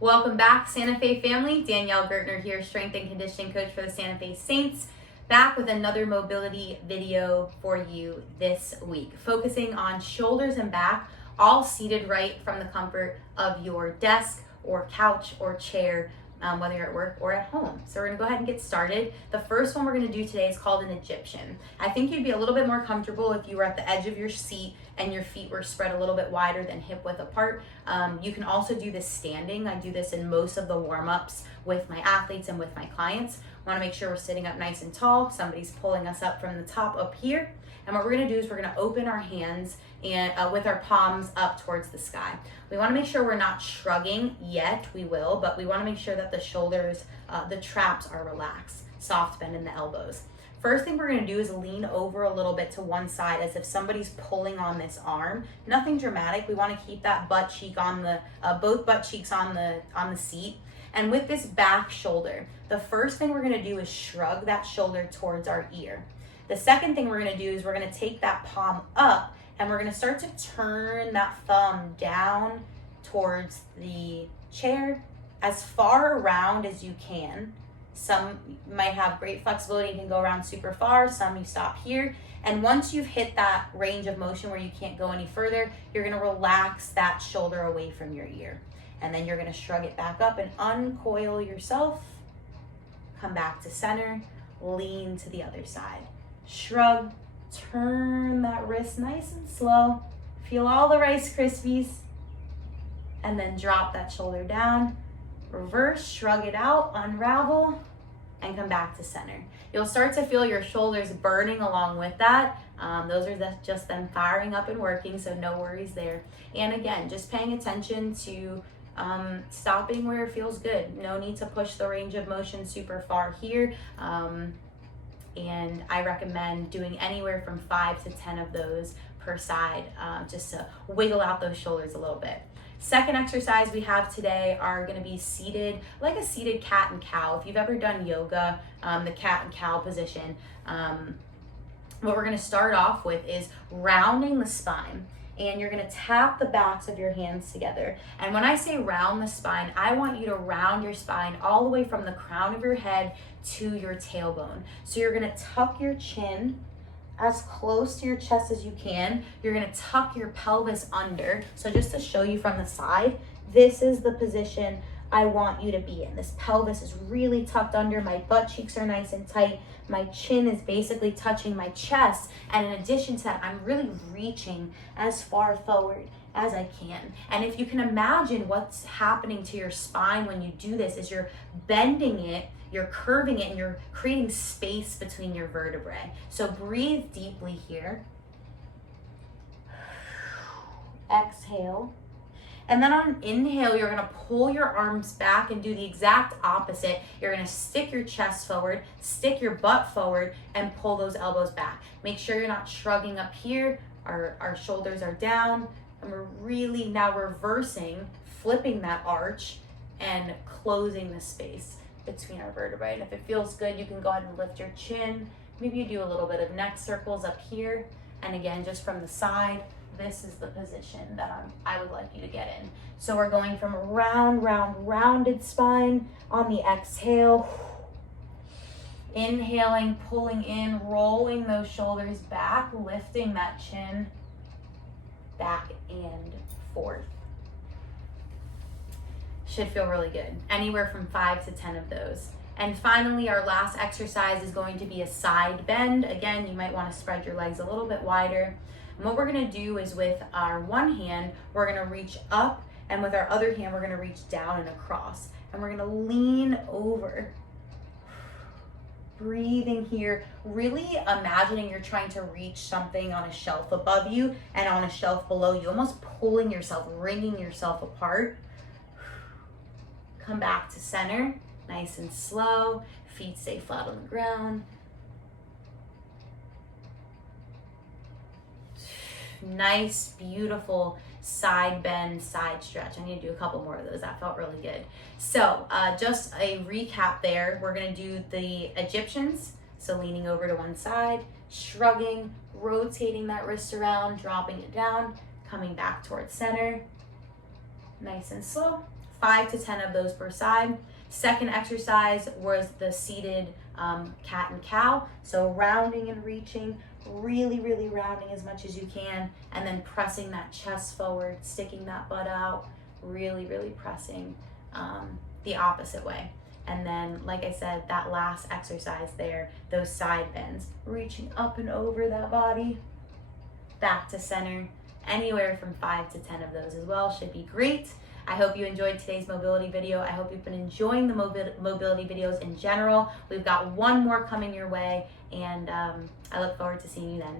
Welcome back, Santa Fe family. Danielle Gertner here, strength and conditioning coach for the Santa Fe Saints, back with another mobility video for you this week, focusing on shoulders and back, all seated right from the comfort of your desk or couch or chair, whether you're at work or at home. So we're gonna go ahead and get started. The first one we're gonna do today is called an Egyptian. I think you'd be a little bit more comfortable if you were at the edge of your seat and your feet were spread a little bit wider than hip width apart. You can also do this standing. I do this in most of the warm-ups with my athletes and with my clients. Want to make sure we're sitting up nice and tall. Somebody's pulling us up from the top up here. And what we're going to do is we're going to open our hands and with our palms up towards the sky. We want to make sure we're not shrugging yet. We will, but we want to make sure that the shoulders, the traps are relaxed. Soft bend in the elbows. First thing we're going to do is lean over a little bit to one side as if somebody's pulling on this arm. Nothing dramatic. We want to keep that butt cheek on the both butt cheeks on the seat. And with this back shoulder, the first thing we're going to do is shrug that shoulder towards our ear. The second thing we're going to do is we're going to take that palm up and we're going to start to turn that thumb down towards the chair as far around as you can. Some might have great flexibility and can go around super far. Some you stop here. And once you've hit that range of motion where you can't go any further, you're going to relax that shoulder away from your ear. And then you're going to shrug it back up and uncoil yourself. Come back to center. Lean to the other side. Shrug. Turn that wrist nice and slow. Feel all the Rice Krispies. And then drop that shoulder down. Reverse, shrug it out, unravel, and come back to center. You'll start to feel your shoulders burning along with that. Those are just them firing up and working, so no worries there. And again, just paying attention to stopping where it feels good. No need to push the range of motion super far here. And I recommend doing anywhere from 5 to 10 of those per side, just to wiggle out those shoulders a little bit. Second exercise we have today are going to be seated, like a seated cat and cow. If you've ever done yoga, the cat and cow position, what we're going to start off with is rounding the spine. And you're going to tap the backs of your hands together. And when I say round the spine, I want you to round your spine all the way from the crown of your head to your tailbone. So you're going to tuck your chin as close to your chest as you can. You're going to tuck your pelvis under. So just to show you from the side, this is the position I want you to be in. This pelvis is really tucked under. My butt cheeks are nice and tight. My chin is basically touching my chest. And in addition to that, I'm really reaching as far forward as I can. And if you can imagine what's happening to your spine when you do this is you're bending it, you're curving it, and you're creating space between your vertebrae. So breathe deeply here. Exhale. And then on an inhale, you're gonna pull your arms back and do the exact opposite. You're gonna stick your chest forward, stick your butt forward, and pull those elbows back. Make sure you're not shrugging up here. Our shoulders are down. And we're really now reversing, flipping that arch and closing the space between our vertebrae. And if it feels good, you can go ahead and lift your chin. Maybe you do a little bit of neck circles up here. And again, just from the side, this is the position that I would like you to get in. So we're going from a rounded spine on the exhale. Inhaling, pulling in, rolling those shoulders back, lifting that chin back and forth. Should feel really good. Anywhere from 5 to 10 of those. And finally, our last exercise is going to be a side bend. Again, you might want to spread your legs a little bit wider. And what we're going to do is with our one hand, we're going to reach up, and with our other hand, we're going to reach down and across. And we're going to lean over. Breathing here, really imagining you're trying to reach something on a shelf above you and on a shelf below you, almost pulling yourself, wringing yourself apart. Come back to center, nice and slow. Feet stay flat on the ground. Nice, beautiful side bend, side stretch. I need to do a couple more of those. That felt really good. So just a recap there. We're going to do the Egyptians. So leaning over to one side, shrugging, rotating that wrist around, dropping it down, coming back towards center. Nice and slow. 5 to 10 of those per side. Second exercise was the seated cat and cow. So rounding and reaching, really rounding as much as you can, and then pressing that chest forward, sticking that butt out, really pressing the opposite way. And then, like I said, that last exercise there, those side bends, reaching up and over that body, back to center. Anywhere from 5 to 10 of those as well should be great. I hope you enjoyed today's mobility video. I hope you've been enjoying the mobility videos in general. We've got one more coming your way, and I look forward to seeing you then.